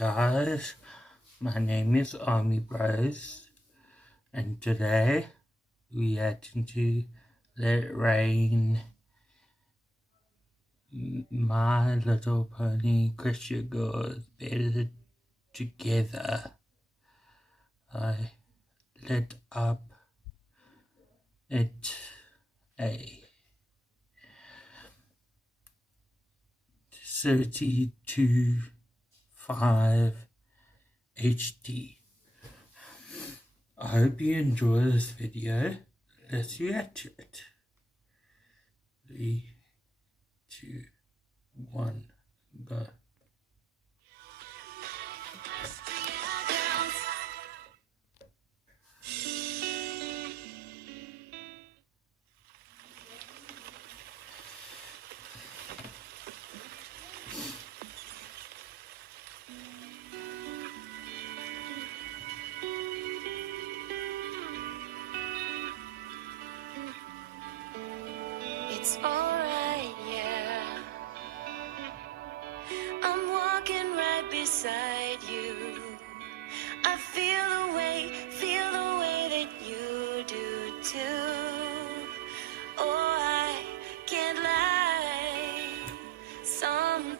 guys, my name is Armybros, and today we are to Let It Rain, My Little Pony Christian Girls Better Together. I lit up it a 32.5 HD. I hope you enjoy this video. Let's react to it. 3, 2, 1, go. It's alright, yeah. I'm walking right beside you. I feel the way that you do too. Oh, I can't lie. Sometimes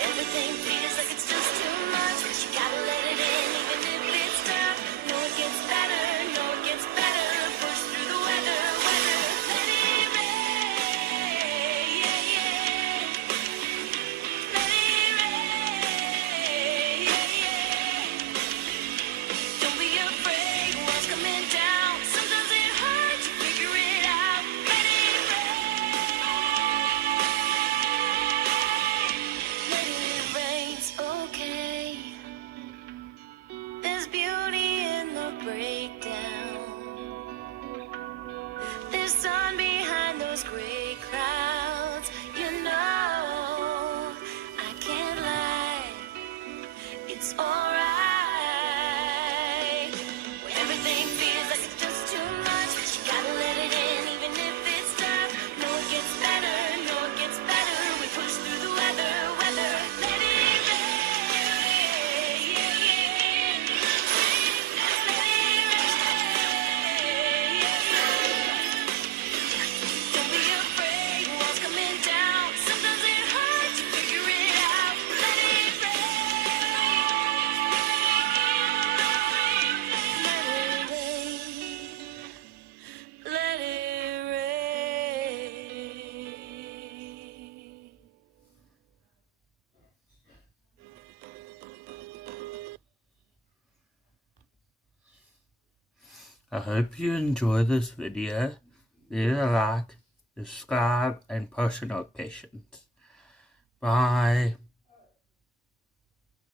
everything feels like it's just too much, but you gotta let it in, even if it's tough. No, it gets better, no, it gets better. Push through the weather. Let it rain, yeah, yeah. Let it rain, yeah, yeah. Don't be afraid what's coming down. Sometimes it hurts, you figure it out. Let it rain. Let it rain's okay. There's beauty in the breakdown. There's sun behind those gray clouds. You know, I can't lie. It's alright. When everything feels like it's just too much, but you gotta let it in, even if it's tough. No, it gets better, no, it gets better. We push through the weather. Let it rain, yeah, yeah. Let it rain, yeah, yeah. Don't be afraid what's coming down. Sometimes it hurts, you figure it out. Let it rain. Let it rain. I hope you enjoy this video. Leave a like, subscribe, and post notifications. Bye.